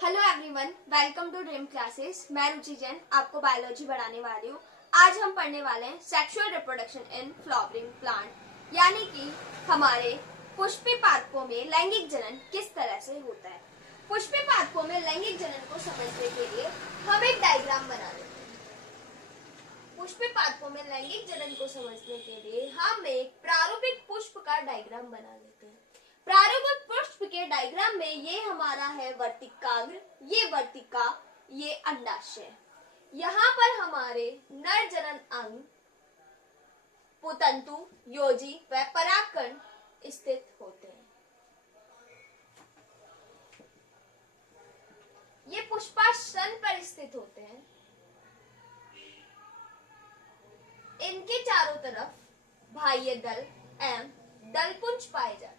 Hello everyone, welcome to Dream Classes. मैं रुचि जैन आपको biology पढ़ाने वाली हूँ। आज हम पढ़ने वाले हैं sexual reproduction in flowering plant, यानी कि हमारे पुष्पी पादपों में लैंगिक जनन किस तरह से होता है। पुष्पी पादपों में लैंगिक जनन को समझने के लिए हम एक डायग्राम बना लेते हैं। पुष्पी पादपों में लैंगिक जनन को समझने के लिए हम एक प्रारूपिक पुष्प का डायग्राम बना लेते हैं। प्रारूपिक पुष्प के डायग्राम में ये हमारा है वर्तिकाग्र, ये वर्तिका, ये अंडाशय। यहाँ पर हमारे नर जनन अंग, पुतंतु, योजी व परागकण स्थित होते हैं। ये पुष्पासन पर स्थित होते हैं। इनके चारों तरफ बाह्य दल एवं दलपुंज पाए जाते हैं।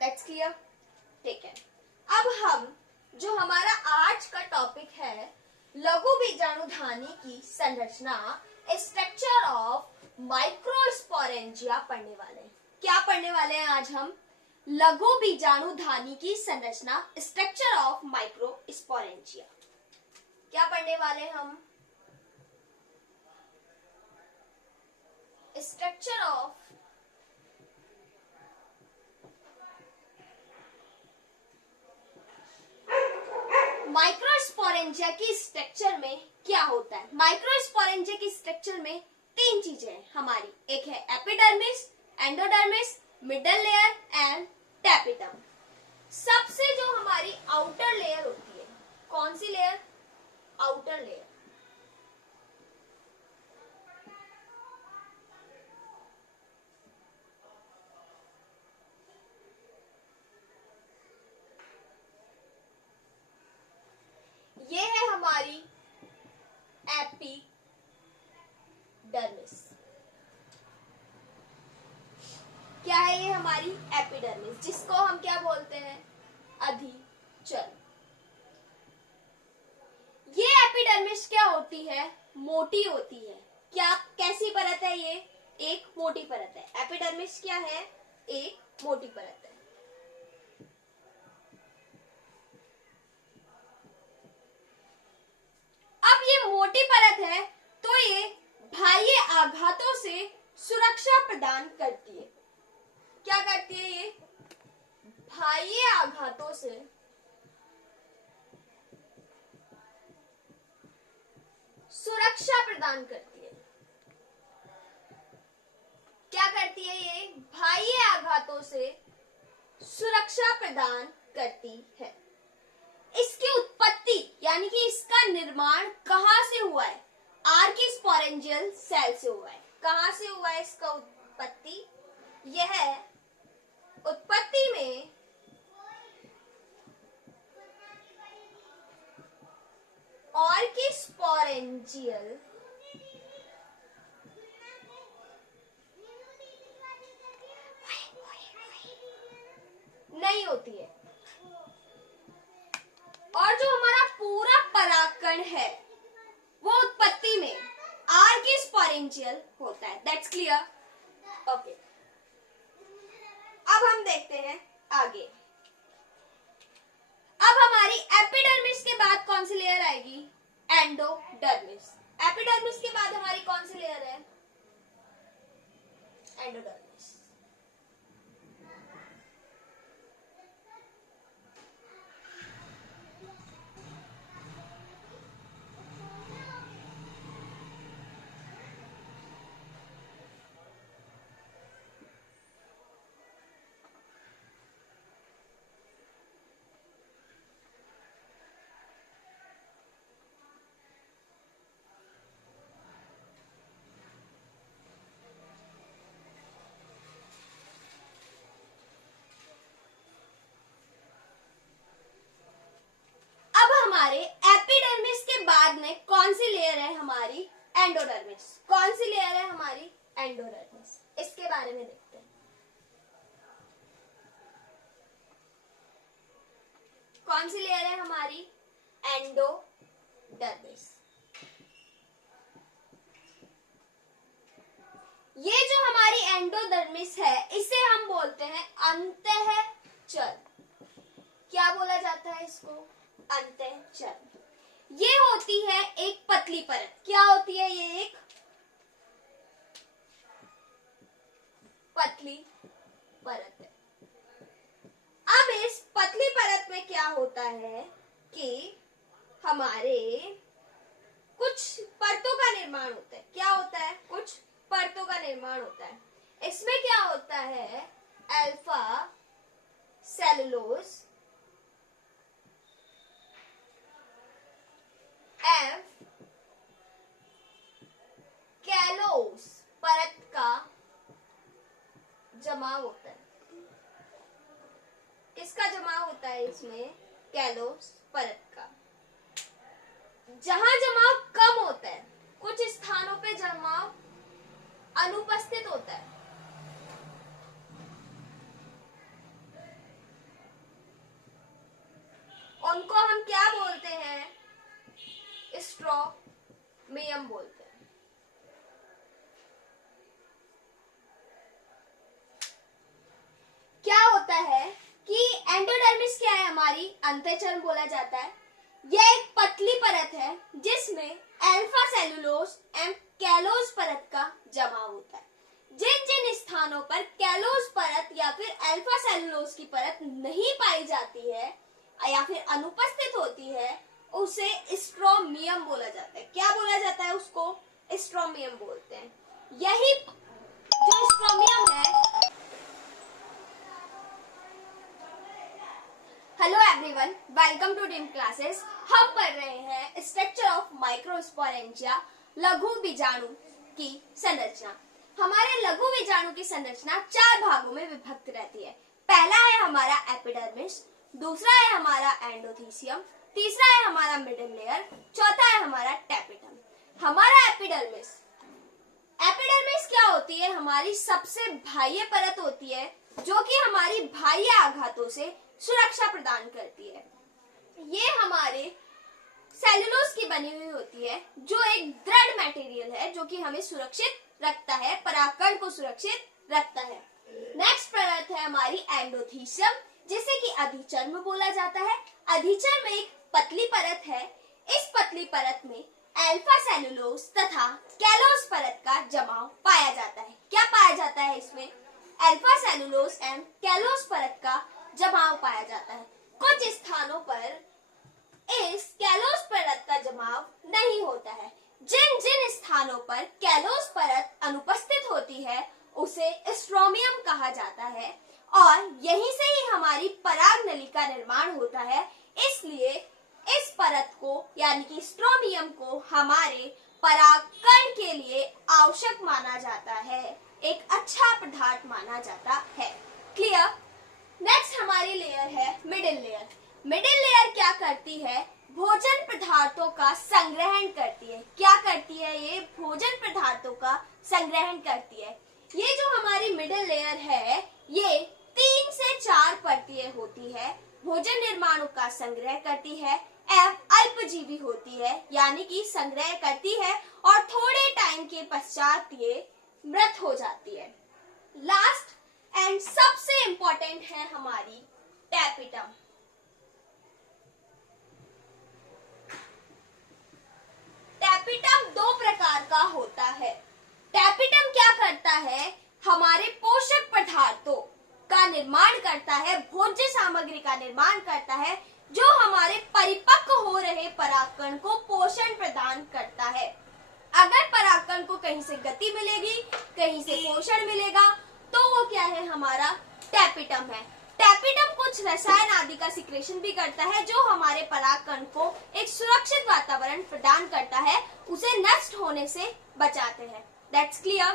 That's clear? ठीक है। अब हम जो हमारा आज का टॉपिक है लघु बीजाणुधानी की संरचना, स्ट्रक्चर ऑफ माइक्रोस्पोरेंजिया पढ़ने वाले हैं। क्या पढ़ने वाले हैं आज हम? लघु बीजाणुधानी की संरचना, स्ट्रक्चर ऑफ माइक्रोस्पोरेंजिया। क्या पढ़ने वाले हैं हम? स्ट्रक्चर ऑफ माइक्रोस्पोरेंजिया की स्ट्रक्चर में क्या होता है? माइक्रोस्पोरेंजिया की स्ट्रक्चर में तीन चीजें हैं हमारी। एक है epidermis, endodermis, middle layer and tapetum. सबसे जो हमारी आउटर लेयर होती है, कौन सी लेयर? Outer layer. ये है हमारी एपिडर्मिस। क्या है ये हमारी एपिडर्मिस, जिसको हम क्या बोलते हैं? अधिचर्म। ये एपिडर्मिस क्या होती है? मोटी होती है। क्या कैसी परत है ये? एक मोटी परत है। एपिडर्मिस क्या है? एक मोटी परत है। अब ये मोटी परत है तो ये बाह्य आघातों से सुरक्षा प्रदान करती है। क्या करती है ये? बाह्य आघातों से सुरक्षा प्रदान करती है। क्या करती है ये? बाह्य आघातों से सुरक्षा प्रदान करती है। इसकी उत्पत्ति यानी कि इसका निर्माण कहां से हुआ है? आर्किस्पोरेंजियल सेल से हुआ है। कहां से हुआ है इसका उत्पत्ति? यह उत्पत्ति में आर्किस्पोरेंजियल नहीं होती है। और जो हमारा पूरा परागकण है वो उत्पत्ति में आर्किस्पोरेंजियल होता है। That's clear? ओके। अब हम देखते हैं आगे। अब हमारी एपिडर्मिस के बाद कौन सी लेयर आएगी? एंडोडर्मिस। एपिडर्मिस के बाद हमारी कौन सी लेयर है? एंडोडर्मिस। एपिडर्मिस के बाद में कौन सी लेयर है हमारी? एंडोडर्मिस। कौन सी लेयर है हमारी? एंडोडर्मिस। इसके बारे में देखते हैं। कौन सी लेयर है हमारी? एंडोडर्मिस। ये जो हमारी एंडोडर्मिस एंडोडर्मिस है इसे हम बोलते हैं अंतःचर। क्या बोला जाता है इसको? अंतःचर। ये होती है एक पतली परत। क्या होती है ये? एक पतली परत है। अब इस पतली परत में क्या होता है कि हमारे कुछ परतों का निर्माण होता है। क्या होता है? कुछ परतों का निर्माण होता है। इसमें क्या होता है? अल्फा सेलुलोज, एफ कैलोस परत का जमाव होता है। किसका जमाव होता है इसमें? कैलोस परत का। जहां जमाव कम होता है, कुछ स्थानों पे जमाव अनुपस्थित होता है, उनको हम क्या बोलते हैं? स्ट्रोमियम बोलते हैं। क्या होता है कि एंडोडर्मिस क्या है? हमारी अंतःचर बोला जाता है। यह एक पतली परत है जिसमें अल्फा सेलुलोज एंड कैलोज परत का जमाव होता है। जिन जिन स्थानों पर कैलोज परत या फिर अल्फा सेलुलोज की परत नहीं पाई जाती है या फिर अनुपस्थित होती है, उसे स्ट्रोमियम बोला जाता है। क्या बोला जाता है उसको? स्ट्रोमियम बोलते हैं। यही जो स्ट्रोमियम है। Hello everyone, welcome to Dream Classes. हम पढ़ रहे हैं स्ट्रक्चर ऑफ माइक्रोस्पोरेंजिया, लघु बीजाणु की संरचना। हमारे लघु बीजाणु की संरचना 4 भागों में विभक्त रहती है। पहला है हमारा एपिडर्मिस, दूसरा है हमारा एंडोथीसियम, तीसरा है हमारा मिडिल लेयर, चौथा है हमारा टैपिटम। हमारा एपिडर्मिस क्या होती है? हमारी सबसे बाह्य परत होती है जो कि हमारी बाह्य आघातों से सुरक्षा प्रदान करती है। ये हमारे सेलुलोज की बनी हुई होती है जो एक दृढ़ मटेरियल है जो कि हमें सुरक्षित रखता है, परागकण को सुरक्षित रखता है। नेक्स्ट परत है हमारी एंडोथीसियम, जिसे कि अधिचर्म बोला जाता है। अधिचर्म एक पतली परत है। इस पतली परत में अल्फा सेलुलोज तथा कैलोस परत का जमाव पाया जाता है। क्या पाया जाता है इसमें? अल्फा सेलुलोज एंड कैलोस परत का जमाव पाया जाता है। कुछ स्थानों पर इस कैलोस परत का जमाव नहीं होता है। जिन जिन स्थानों पर कैलोस परत अनुपस्थित होती है उसे स्ट्रोमियम कहा जाता है और यहीं से ही हमारी पराग नली का निर्माण होता है। इसलिए इस परत को यानी कि स्ट्रोमियम को हमारे परागकण के लिए आवश्यक माना जाता है, एक अच्छा पदार्थ माना जाता है। क्लियर? नेक्स्ट हमारी लेयर है मिडिल लेयर। मिडिल लेयर क्या करती है? भोजन पदार्थों का संग्रहण करती है। क्या करती है ये? भोजन पदार्थों का संग्रहण करती है। ये जो हमारी मिडिल लेयर है ये 3 से 4 परतें होती है। भोजन निर्माणों का संग्रह करती है एवं अल्पजीवी होती है, यानी कि संग्रह करती है और थोड़े टाइम के पश्चात ये मृत हो जाती है। लास्ट एंड सबसे इंपॉर्टेंट है हमारी टैपिटम। टैपिटम 2 प्रकार का होता है। टैपिटम क्या करता है? हमारे पोषक पदार्थों का निर्माण करता है, भोज्य सामग्री का निर्माण करता है जो हमारे परिपक्व हो रहे परागकण को पोषण प्रदान करता है। अगर परागकण को कहीं से गति मिलेगी, कहीं से पोषण मिलेगा, तो वो क्या है? हमारा टैपिटम है। टैपिटम कुछ रसायन आदि का सिक्रेशन भी करता है जो हमारे परागकण को एक सुरक्षित वातावरण प्रदान करता है, उसे नष्ट होने से बचाते हैं। That's clear?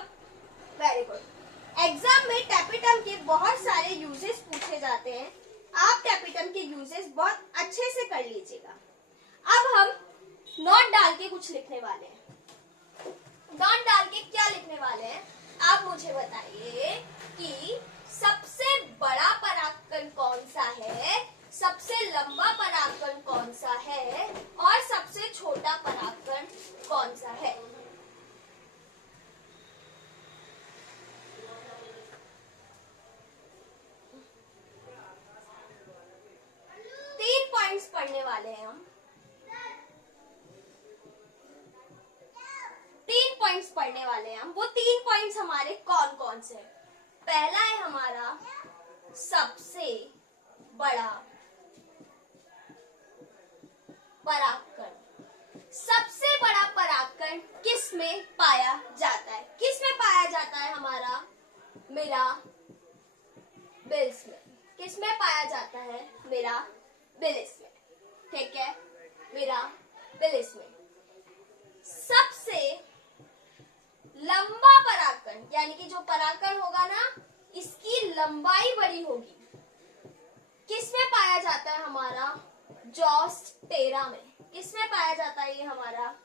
Very good. Exam में टैपिटम के बहुत सारे यूजेस पूछे जाते हैं। आप टैपिटम के यूजेस बहुत अच्छे से कर लीजिएगा। अब हम नोट डाल के कुछ लिखने वाले हैं। नोट डाल के क्या लिखने वाले हैं? आप मुझे बताइए कि सबसे बड़ा परागकण कौन सा है, सबसे लंबा परागकण कौन सा है और सबसे छोटा परागकण कौन सा है। वाले हैं हम। 3 पॉइंट्स पढ़ने वाले हैं हम। वो 3 पॉइंट्स हमारे कौन कौन से? पहला है हमारा सबसे बड़ा परागकण। सबसे बड़ा परागकण किस में पाया जाता है? किस में पाया जाता है? हमारा मिराबिल्स में। किस में पाया जाता है? मिराबिलिस में। ठीक है, मिराबिलिस में। सबसे लंबा परागकण, यानी कि जो परागकण होगा ना, इसकी लंबाई बड़ी होगी, किस में पाया जाता है? हमारा जोस्टेरा में। किस में पाया जाता है? ये हमारा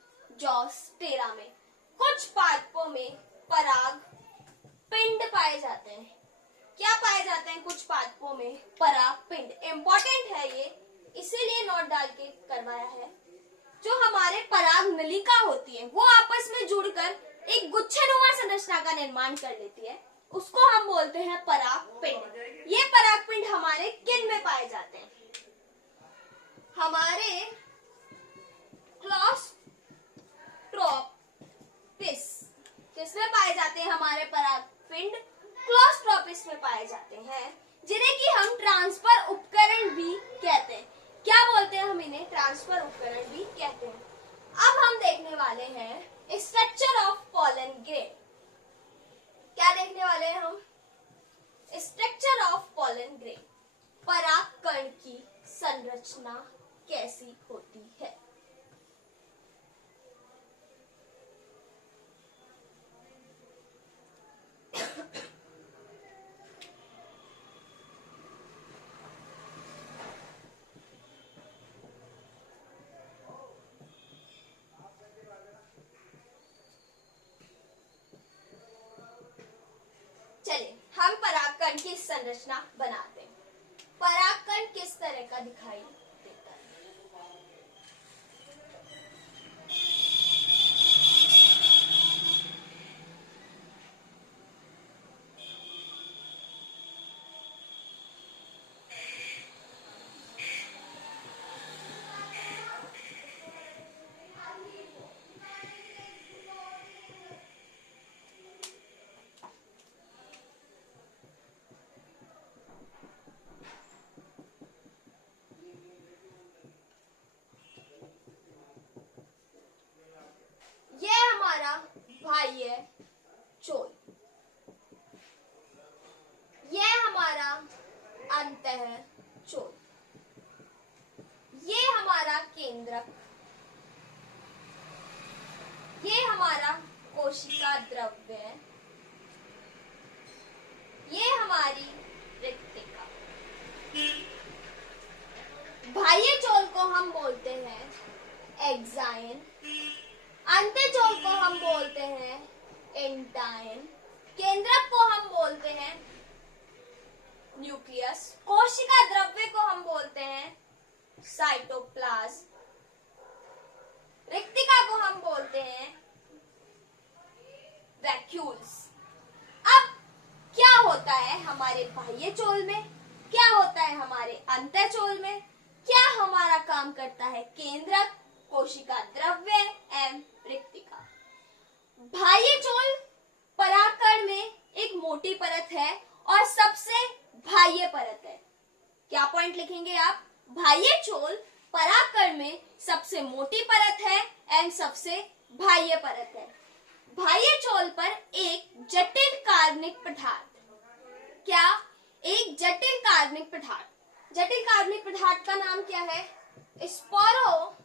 जोस्टेरा में। कुछ पादपों में पराग पिंड पाए जाते हैं। क्या पाए जाते हैं? कुछ पादपों में पराग पिंड। इंपॉर्टेंट है ये, इसीलिए नोट डाल के करवाया है। जो हमारे पराग नलिका होती है वो आपस में जुड़कर एक गुच्छेनुमा संरचना का निर्माण कर लेती है, उसको हम बोलते हैं पराग पिंड। ये पराग पिंड हमारे किन में पाए जाते हैं? हमारे क्लॉस्ट्रोपिस। किसमें पाए जाते हैं हमारे पराग पिंड? क्लॉस्ट्रोपिस में पाए जाते हैं, जिन्हें कि हम ट्रांसफर उपकरण भी कहते हैं। क्या बोलते हैं हम इन्हें? ट्रांसफर उपकरण भी कहते हैं। अब हम देखने वाले हैं स्ट्रक्चर ऑफ पॉलन ग्रेन। क्या देखने वाले हैं हम? Structure of pollen grain. परागकण की संरचना कैसी होती है? चलिए हम परागकण की संरचना बनाते हैं। परागकण किस तरह का दिखाई देता है? ये हमारा बाह्य चोल, ये हमारा अंतः चोल, ये हमारा केंद्रक, ये हमारा कोशिका द्रव्य, ये हमारी रिक्तिका। बाह्य चोल को हम बोलते हैं एक्साइन, अंतःचोल को हम बोलते हैं इंटाइन, केंद्रक को हम बोलते हैं न्यूक्लियस, कोशिका द्रव्य को हम बोलते हैं साइटोप्लाज्म, रिक्तिका को हम बोलते हैं वैक्यूल्स। अब क्या होता है हमारे बाह्य चोल में, क्या होता है हमारे अंतःचोल में, क्या हमारा काम करता है केंद्रक, कोशिका द्रव्य एवं रिक्तिका। बाह्य चोल परागकण में एक मोटी परत है और सबसे बाह्य परत है। क्या पॉइंट लिखेंगे आप? बाह्य चोल परागकण में सबसे मोटी परत है एवं सबसे बाह्य परत है। बाह्य चोल पर एक जटिल कार्बनिक पदार्थ, क्या? एक जटिल कार्बनिक पदार्थ। जटिल कार्बनिक पदार्थ का नाम क्या है? स्पोरोपोलेनिन।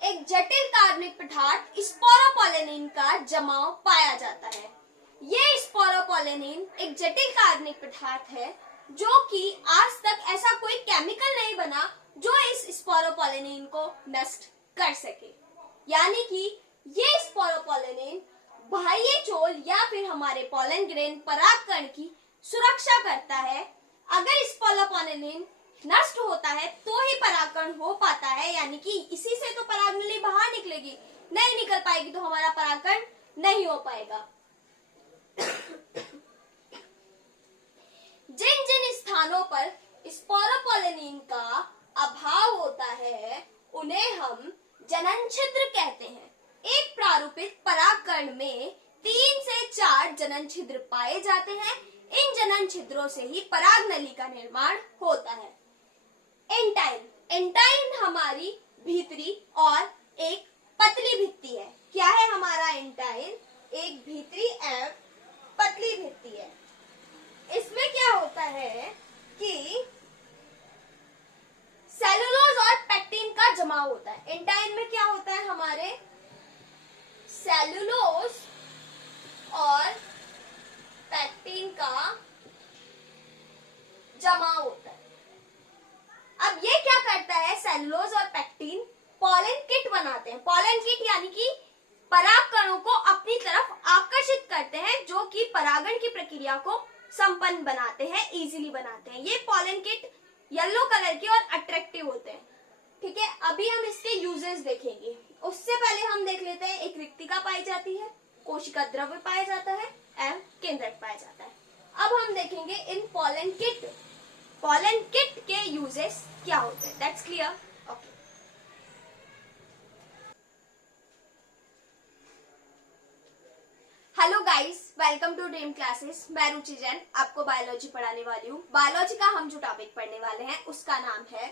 एक जटिल कार्बनिक पदार्थ स्पोरोपोलेनिन का जमाव पाया जाता है। ये स्पोरोपोलेनिन एक जटिल कार्बनिक पदार्थ है जो कि आज तक ऐसा कोई केमिकल नहीं बना जो इस स्पोरोपोलेनिन को नष्ट कर सके। यानी कि ये स्पोरोपोलेनिन बाह्य चोल या फिर हमारे पॉलन ग्रेन परागकण की सुरक्षा करता है। अगर स्पोरोपोलेनिन नष्ट होता है तो ही परागकण हो पाता है, यानी कि इसी से तो परागनली बाहर निकलेगी, नहीं निकल पाएगी तो हमारा परागकण नहीं हो पाएगा। जिन जिन स्थानों पर स्पोरोपोलिन का अभाव होता है उन्हें हम जनन छिद्र कहते हैं। एक प्रारूपिक परागकण में 3 से 4 जनन छिद्र पाए जाते हैं। इन जनन छिद्रों से ही पराग नली का निर्माण होता है। एंटाइन, एंटाइन हमारी भीतरी और एक पतली भित्ति है। क्या है हमारा एंटाइन? एक भीतरी एवं पतली भित्ति है। इसमें क्या होता है कि सेलुलोज और पेक्टिन का जमाव होता है। एंटाइन में क्या होता है? हमारे सेलुलोज और पेक्टिन का जमाव होता है। अब ये क्या करता है? सेलुलोज और पेक्टिन पॉलन किट बनाते हैं। पॉलन किट यानी कि पराग कणों को अपनी तरफ आकर्षित करते हैं, जो कि परागण की प्रक्रिया को संपन्न बनाते हैं, इजीली बनाते हैं। ये पॉलन किट येलो कलर के और अट्रैक्टिव होते हैं। ठीक है, अभी हम इसके यूजेस देखेंगे। उससे पहले हम देख लेते हैं, एक रिक्तिका पाई जाती है, कोशिका द्रव्य पाया जाता है एवं केंद्रक पाया जाता है। अब हम देखेंगे इन पॉलन किट के यूजेस क्या होते हैं। That's clear? Okay. Hello guys, welcome to Dream Classes. मैं रुचि जैन आपको बायोलॉजी पढ़ाने वाली हूँ। बायोलॉजी का हम जो टॉपिक पढ़ने वाले हैं उसका नाम है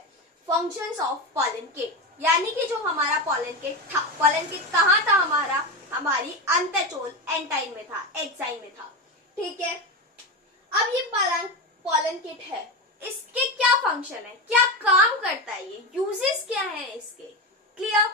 फंक्शंस ऑफ पॉलन किट, यानी कि जो हमारा पॉलन किट था, पॉलन किट कहाँ था हमारा? हमारी अंतःचोल एंटाइन में था, एक्साइन में था। ठीक है, अब ये पॉलन किट है, इसके क्या फंक्शन है, क्या काम करता है, ये यूजेस क्या है इसके? क्लियर?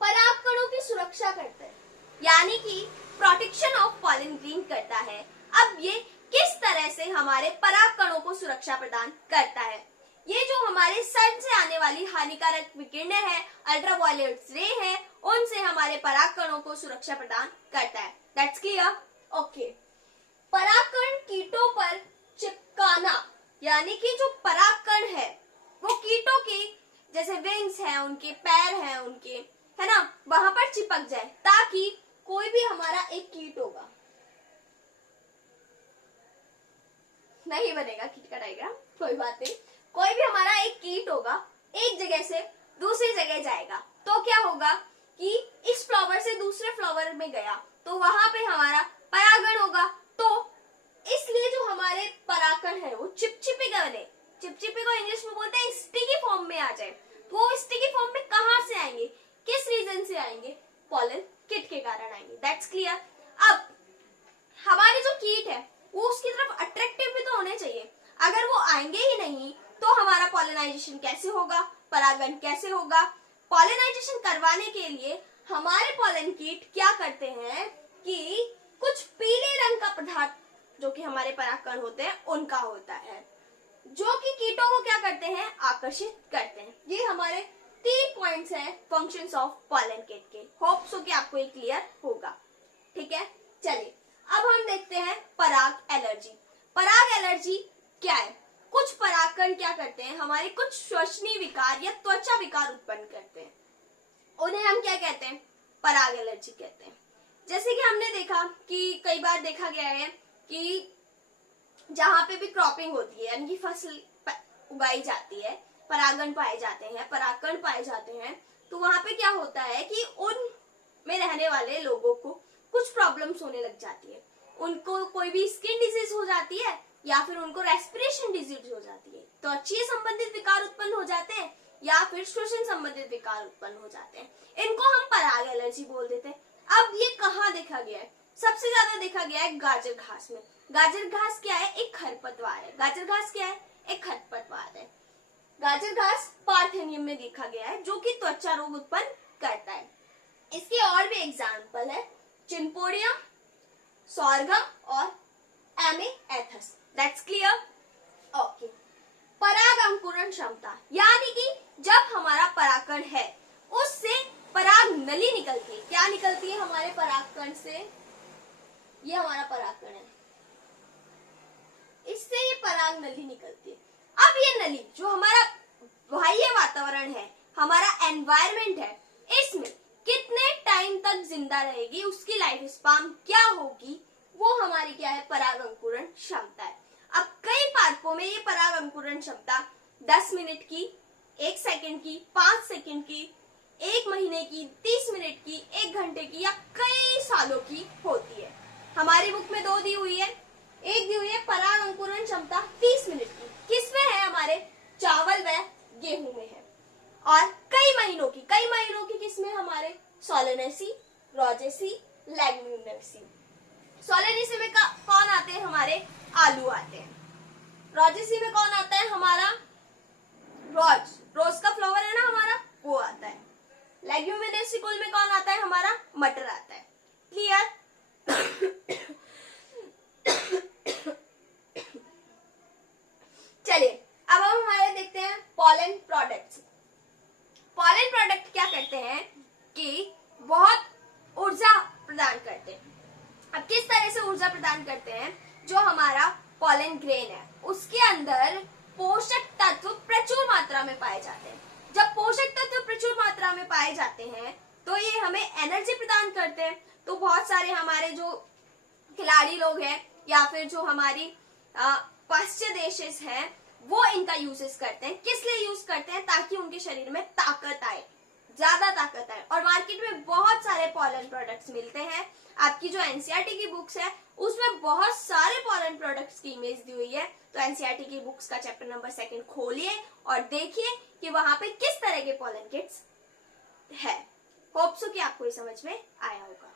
परागकणों की सुरक्षा करता है, यानी कि प्रोटेक्शन ऑफ पॉलन ग्रेन करता है। अब ये किस तरह से हमारे परागकणों को सुरक्षा प्रदान करता है? ये जो हमारे सन से आने वाली हानिकारक विकिरणें हैं, अल्ट्रावायलेट रे है, उनसे हमारे परागकणों को सुरक्षा प्रदान करता है। That's clear? ओके। परागकण कीटों पर चिपकाना, यानी कि जो परागकण है वो कीटों की जैसे विंग्स हैं, उनके पैर हैं, उनके है ना, वहां पर चिपक जाए, ताकि कोई भी हमारा एक कीट होगा, नहीं बनेगा कीट का डायग्राम, कोई बात नहीं, कोई भी हमारा एक कीट होगा, एक जगह से दूसरी जगह जाएगा, तो क्या होगा कि इस फ्लावर से दूसरे फ्लावर में गया तो वहां पे हमारा परागण होगा। तो इसलिए जो हमारे परागकण है वो चिपचिपे बने, चिपचिपे को इंग्लिश में बोलते हैं स्टिकी फॉर्म में आ जाए। वो स्टिकी फॉर्म में कहां से आएंगे, किस रीजन से आएंगे? पॉलन किट के कारण आएंगे। That's clear? अब हमारे जो कीट है वो उसकी तरफ अट्रैक्टिव भी तो होने चाहिए। अगर वो आएंगे ही नहीं तो हमारा पॉलिनाइजेशन कैसे होगा, परागण कैसे होगा? पॉलिनाइजेशन करवाने के लिए हमारे पॉलन कीट क्या करते हैं कि कुछ पीले रंग का पदार्थ जो कि हमारे परागकण होते हैं उनका होता है, जो कि कीटों को क्या करते हैं? आकर्षित करते हैं। ये हमारे 3 पॉइंट्स हैं फंक्शंस ऑफ पॉलन किट के। होप सो कि आपको ये क्लियर होगा। ठीक है, चलिए अब हम देखते हैं पराग एलर्जी। पराग एलर्जी क्या है? कुछ परागकण क्या करते हैं? हमारे कुछ श्वसनीय विकार या त्वचा विकार उत्पन्न करते हैं, उन्हें हम क्या कहते हैं? पराग एलर्जी कहते हैं। जैसे कि हमने देखा कि कई बार देखा गया है कि जहां पे भी क्रॉपिंग होती है, यानी कि फसल उगाई जाती है, परागण पाए जाते हैं, परागकण पाए जाते हैं, तो वहां पे क्या होता है कि उन में रहने वाले लोगों को कुछ प्रॉब्लम्स होने लग जाती है। उनको कोई भी स्किन डिजीज हो जाती है या फिर उनको रेस्पिरेशन डिजीज हो जाती है, तो त्वचा संबंधित विकार उत्पन्न हो जाते हैं या फिर श्वसन संबंधित विकार उत्पन्न हो जाते हैं। इनको हम पराग एलर्जी बोल देते हैं। अब ये कहाँ देखा गया है? सबसे ज्यादा देखा गया है गाजर घास में। गाजर घास क्या है? एक खरपतवार है। गाजर घास क्या है? एक खरपतवार है। गाजर घास पार्थेनियम में देखा गया है, जो कि त्वचा रोग उत्पन्न करता है। इसके और भी एग्जाम्पल है चिनपोडियम, सोरगम और एमेथस। That's clear? ओके। पराग अंकुरण क्षमता, यानी कि जब हमारा परागकण है उससे पराग नली निकलती है। क्या निकलती है हमारे परागकण से? ये हमारा परागकण है, इससे ये पराग नली निकलती है। अब ये नली जो हमारा बाह्य वातावरण है, हमारा एनवायरमेंट है, इसमें कितने टाइम तक जिंदा रहेगी, उसकी लाइफ स्पान क्या होगी, वो हमारी क्या है? पराग अंकुरण क्षमता है। अब कई पादपों में ये पराग अंकुरण क्षमता 10 मिनट की, 1 सेकंड की, 5 सेकंड की, 1 महीने की, 30 मिनट की, 1 घंटे की या कई सालों की होती है। हमारी बुक में 2 दी हुई है। एक दी हुई है पराग अंकुरण क्षमता 30 मिनट की, किसमें है? हमारे चावल व गेहूं में है। और कई महीनों की किसमें? हमारे सोलेनेसी, रोजेसी, लेग्यूमिनेसी। सोलेनेसी में कौन आते हैं? हमारे आलू आते हैं। रोजेसी में कौन आता है? हमारा रोज का फ्लावर है ना हमारा, वो आता है। लेग्यूमिनेसी कुल में कौन आता है? हमारा मटर आता है। क्लियर? चलिए अब हम हमारे देखते हैं पॉलन प्रोडक्ट्स। पॉलन प्रोडक्ट क्या करते हैं कि बहुत ऊर्जा प्रदान करते हैं। अब किस तरह से ऊर्जा प्रदान करते हैं? जो हमारा पॉलन ग्रेन है उसके अंदर पोषक तत्व प्रचुर मात्रा में पाए जाते हैं। जब पोषक तत्व प्रचुर मात्रा में पाए जाते हैं तो ये हमें एनर्जी प्रदान करते हैं। तो बहुत सारे हमारे जो खिलाड़ी लोग हैं या फिर जो हमारी पश्चिमी देश हैं वो इनका यूजेस करते हैं। किस लिए यूज करते हैं? ताकि उनके शरीर में ताकत आए, ज्यादा ताकत आए। और मार्केट में बहुत सारे पॉलन प्रोडक्ट्स मिलते हैं। आपकी जो एनसीईआरटी की बुक्स है उसमें बहुत सारे पॉलन प्रोडक्ट्स की इमेज दी हुई है। तो एनसीईआरटी की बुक्स का चैप्टर नंबर 2 खोलिए और देखिए कि वहां पे किस तरह के पॉलन किट्स है। होप सो कि आपको ये समझ में आया होगा।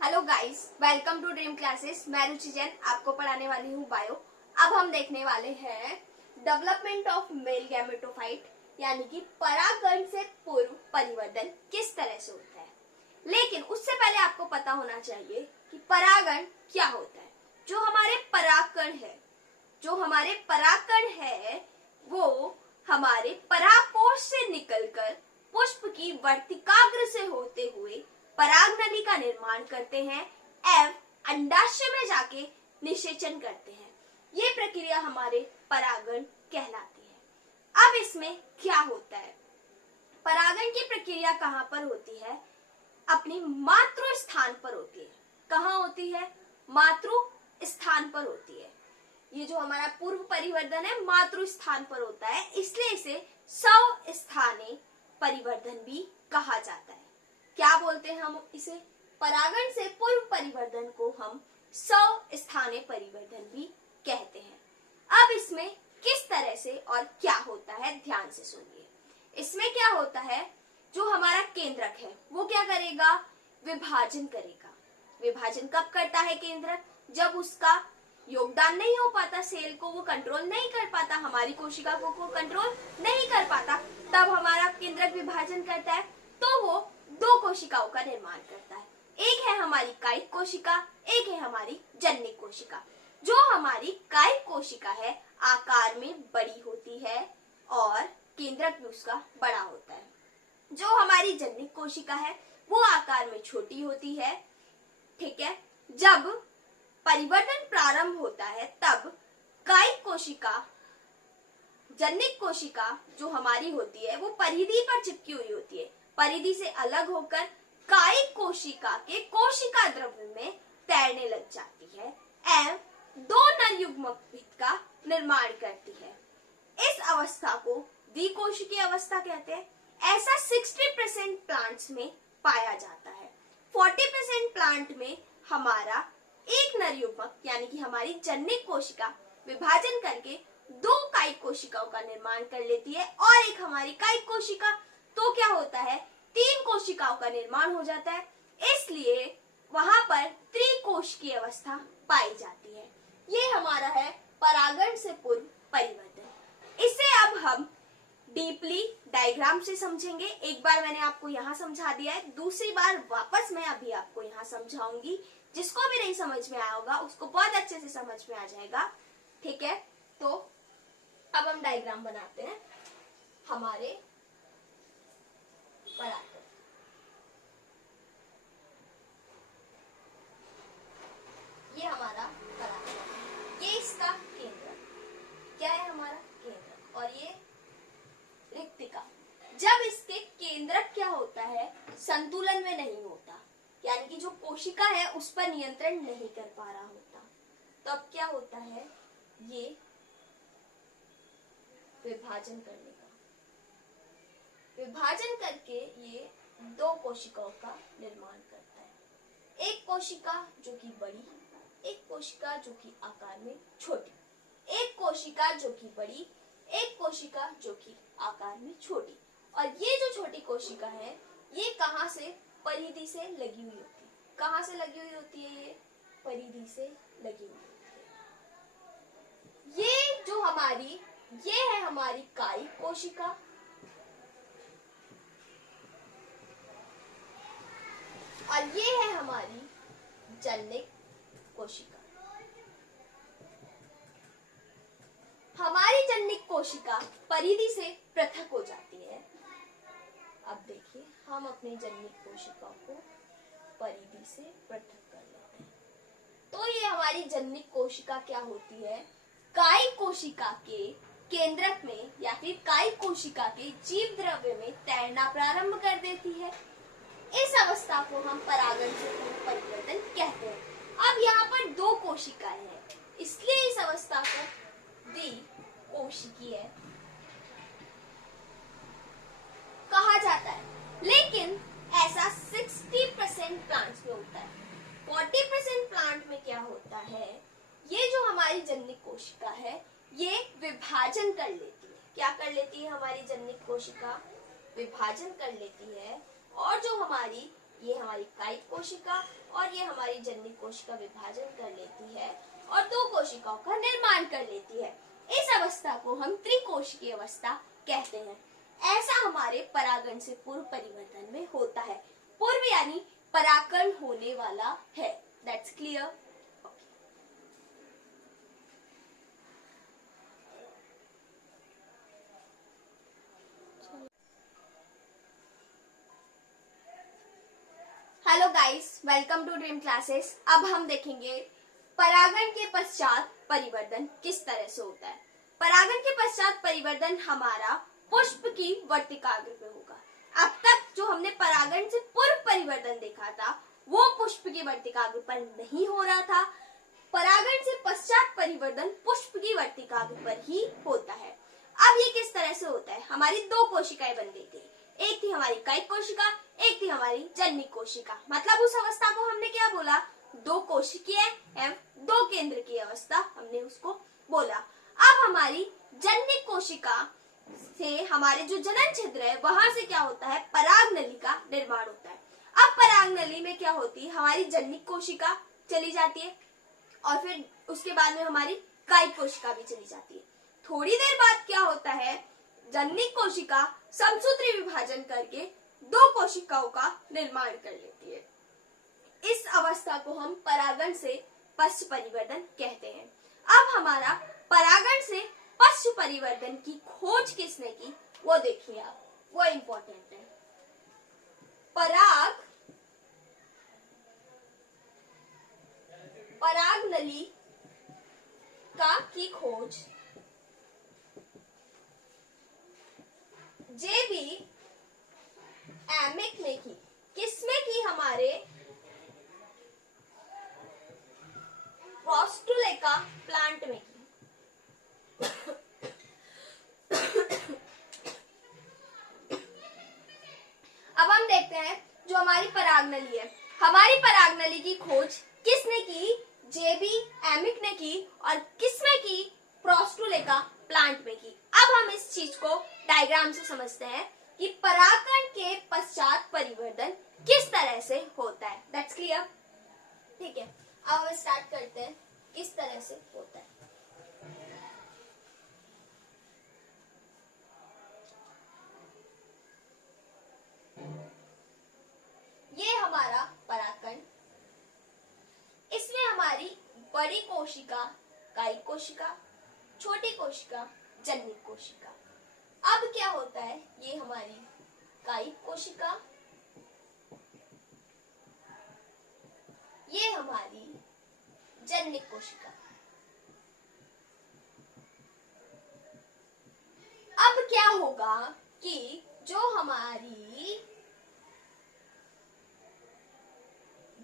Hello guys, welcome to Dream Classes. मैं रुचि जैन आपको पढ़ाने वाली हूँ बायो। अब हम देखने वाले हैं डेवलपमेंट ऑफ मेल गैमेटोफाइट, यानी कि परागकण से पूर्व परिवर्तन किस तरह से होता है। लेकिन उससे पहले आपको पता होना चाहिए कि परागण क्या होता है। जो हमारे परागकण है वो हमारे परागकोश से निकलकर पुष्प की वर्तिकाग्र से होते हुए पराग नली का निर्माण करते हैं एवं अंडाशय में जाके निषेचन करते हैं। ये प्रक्रिया हमारे परागण कहलाती है। अब इसमें क्या होता है? परागण की प्रक्रिया कहाँ पर होती है? अपनी मातृ स्थान पर होती है। कहाँ होती है? मातृ स्थान पर होती है। ये जो हमारा पूर्व परिवर्तन है मातृ स्थान पर होता है, इसलिए इसे स्वस्थाने परिवर्तन भी कहा जाता है। क्या बोलते हैं हम इसे? परागण से पूर्व परिवर्तन को हम स्वस्थाने परिवर्तन भी कहते हैं। अब इसमें किस तरह से और क्या होता है ध्यान से सुनिए। इसमें क्या होता है? जो हमारा केंद्रक है वो क्या करेगा? विभाजन करेगा। विभाजन कब करता है केंद्रक? जब उसका योगदान नहीं हो पाता, सेल को वो कंट्रोल नहीं कर पाता, हमारी कोशिका को कंट्रोल नहीं कर पाता, तब हमारा केंद्रक विभाजन करता है। तो वो 2 कोशिकाओं का निर्माण करता है। एक है हमारी कायिक कोशिका, एक है हमारी जन्निक कोशिका। जो हमारी कायिक कोशिका है आकार में बड़ी होती है और केंद्रक भी उसका बड़ा होता है। जो हमारी जन्निक कोशिका है वो आकार में छोटी होती है। ठीक है, जब परिवर्तन प्रारंभ होता है तब कायिक कोशिका, जन्निक कोशिका जो हमारी होती है वो परिधि पर चिपकी हुई होती है। परिधि से अलग होकर कायिक कोशिका के कोशिका द्रव्य में तैरने लग जाती है एवं 2 नर युग्मक भित्त का निर्माण करती है। इस अवस्था को द्विकोशिकीय अवस्था कहते हैं। ऐसा 60% प्लांट्स में पाया जाता है। 40% प्लांट में हमारा एक नर युग्मक यानी कि हमारी जन्निक कोशिका विभाजन करके 2 कायिक कोशिकाओं का निर्माण कर लेती है और एक हमारी कायिक कोशिका। तो क्या होता है? 3 कोशिकाओं का निर्माण हो जाता है। इसलिए वहां पर त्रिकोशिकीय अवस्था पाई जाती है। ये हमारा है परागण से पूर्व परिवर्तन। इसे अब हम डीपली डायग्राम से समझेंगे। एक बार मैंने आपको यहाँ समझा दिया है, दूसरी बार वापस मैं अभी आपको यहाँ समझाऊंगी। जिसको भी नहीं समझ में आया होगा उसको बहुत अच्छे से समझ में आ जाएगा। ठीक है, तो अब हम डायग्राम बनाते हैं हमारे परागण। ये हमारा परागण, ये इसका केंद्र क्या है? हमारा केंद्र। और ये रिक्तिका। जब इस है संतुलन में नहीं होता, यानी कि जो कोशिका है उस पर नियंत्रण नहीं कर पा रहा होता, तो अब क्या होता है, ये विभाजन करने का, विभाजन करके ये दो कोशिकाओं का निर्माण करता है। एक कोशिका जो कि बड़ी, एक कोशिका जो कि आकार में छोटी, एक कोशिका जो कि बड़ी, एक कोशिका जो कि आकार में छोटी। और ये जो छोटी कोशिका है ये कहाँ से, परिधि से लगी हुई होती है। कहाँ से लगी हुई होती है, ये परिधि से लगी हुई होती है। ये जो हमारी, ये है हमारी कायिक कोशिका, और ये है हमारी जनिक कोशिका। हमारी जनिक कोशिका परिधि से पृथक हो जाती है। अब देखिए हम अपनी जनिक कोशिका को परिधि से पृथक कर लेते हैं, तो ये हमारी जनिक कोशिका क्या होती है, कायिक कोशिका के केंद्रक में या फिर कायिक कोशिका के जीव द्रव्य में तैरना प्रारंभ कर देती है। इस अवस्था को हम परागण से पूर्व परिवर्तन कहते हैं। अब यहाँ पर दो कोशिकाएं हैं, इसलिए इस अवस्था को द्विकोशिकीय कहा जाता है। लेकिन ऐसा 60% प्लांट्स में होता है। 40% प्लांट में क्या होता है, ये जो हमारी जनिक कोशिका है ये विभाजन कर लेती है। क्या कर लेती है हमारी जनिक कोशिका, विभाजन कर लेती है। और जो हमारी, ये हमारी कायिक कोशिका और ये हमारी जनिक कोशिका विभाजन कर लेती है और दो कोशिकाओं का निर्माण कर लेती है। इस अवस्था को हम त्रिकोशिकीय अवस्था कहते हैं। ऐसा हमारे परागण से पूर्व परिवर्तन में होता है। पूर्व यानी परागण होने वाला है। That's clear. Hello guys, welcome to Dream Classes. अब हम देखेंगे परागण के पश्चात परिवर्तन किस तरह से होता है। परागण के पश्चात परिवर्तन हमारा पुष्प की वर्तिकाग्र पे होगा। अब तक जो हमने परागण से पूर्व परिवर्तन देखा था वो पुष्प की वर्तिकाग्र पर नहीं हो रहा था। परागण से पश्चात परिवर्तन पुष्प की वर्तिकाग्र पर ही होता है। अब ये किस तरह से होता है, हमारी दो कोशिकाएं बन गई थी, एक थी हमारी कायिक कोशिका, एक थी हमारी जनिक कोशिका। मतलब उस अवस्था को हमने क्या बोला, दो कोशिकीय एवं दो केंद्र की अवस्था हमने उसको बोला। अब हमारी जनिक कोशिका से हमारे जो जनन छिद्र है वहां से क्या होता है, पराग नली का निर्माण होता है। अब पराग नली में क्या होती है, हमारी जनिक कोशिका चली जाती है और फिर उसके बाद में हमारी कायिक कोशिका भी चली जाती है। थोड़ी देर बाद क्या होता है, जनिक कोशिका समसूत्री विभाजन करके दो कोशिकाओं का निर्माण कर लेती है। इस अवस्था को हम परागण से पश्च परिवर्तन कहते हैं। अब हमारा परागण से पश्च परिवर्तन की खोज किसने की वो देखिए आप, वो इंपॉर्टेंट है। पराग नली का की खोज जेबी एमिक ने की। किसमें की, हमारे रोस्टुलेका प्लांट में की। अब हम देखते हैं जो हमारी परागनली है, हमारी परागनली की खोज किसने की, जेबी एमिक ने की। और किसमें की, प्रोस्टुलेका प्लांट में की। अब हम इस चीज को डायग्राम से समझते हैं कि परागण के पश्चात परिवर्तन किस तरह से होता है। दैट्स क्लियर, ठीक है। अब हम स्टार्ट करते हैं किस तरह से होता है। ये हमारा परागकण, इसमें हमारी बड़ी कोशिका कायिक कोशिका, छोटी कोशिका जनिक कोशिका। अब क्या होता है, ये हमारी कायिक कोशिका, ये हमारी जनिक कोशिका। अब क्या होगा कि जो हमारी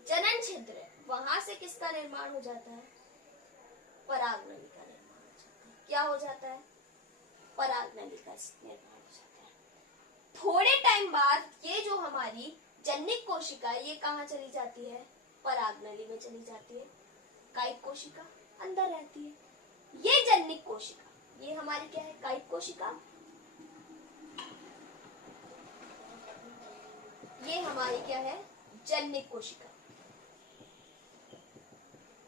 जनन छिद्र है, वहां से किसका निर्माण हो जाता है? परागनली का निर्माण हो जाता है। क्या हो जाता है? परागनली का निर्माण हो जाता है। थोड़े टाइम बाद ये जो हमारी जननिक कोशिका है ये कहाँ चली जाती है? परागनली में चली जाती है। कायिक कोशिका अंदर रहती है। ये जननिक कोशिका, ये हमारी क्या है? कायिक कोशिका। ये हमारी क्या है? जननिक कोशिका।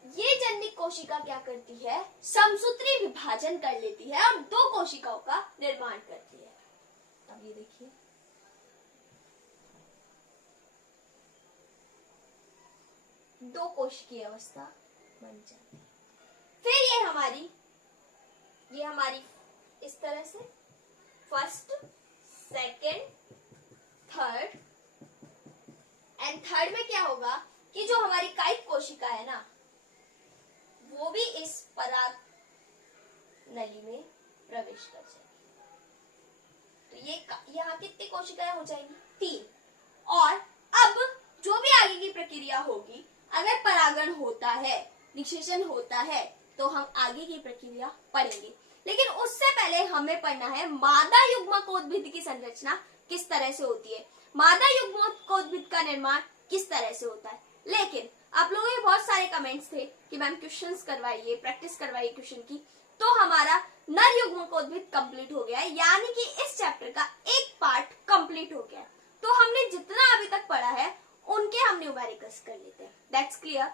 ये जननिक कोशिका क्या करती है? समसूत्री विभाजन कर लेती है और दो कोशिकाओं का निर्माण करती है। अब ये देखिए, दो कोशिकीय अवस्था बन जाती है। फिर ये हमारी इस तरह से first, second, third and third में क्या होगा कि जो हमारी कायिक कोशिका है ना, वो भी इस पराग नली में प्रवेश कर जाएगी। तो ये यहाँ कितनी कोशिकाएं हो जाएंगी? 3। और अब जो भी आगे की प्रक्रिया होगी, अगर परागण होता है, निषेचन होता है, तो हम आगे की प्रक्रिया पढ़ेंगे। लेकिन उससे पहले हमें पढ़ना है मादा युग्मकोद्भिद की संरचना किस तरह से होती है, मादा युग्मकोद्भिद का निर्माण किस तरह से होता है। लेकिन आप लोगों के बहुत सारे कमेंट्स थे कि मैम क्वेश्चंस करवाइए, प्रैक्टिस करवाइए क्वेश्चन की। तो हमारा नर युग्मकोद्भिद कंप्लीट हो गया है, यानी कि इस चैप्टर का एक पार्ट कंप्लीट हो गया है। तो हमने जितना अभी तक पढ़ा है उनके हम न्यूमेरिकल्स कर लेते हैं। That's clear.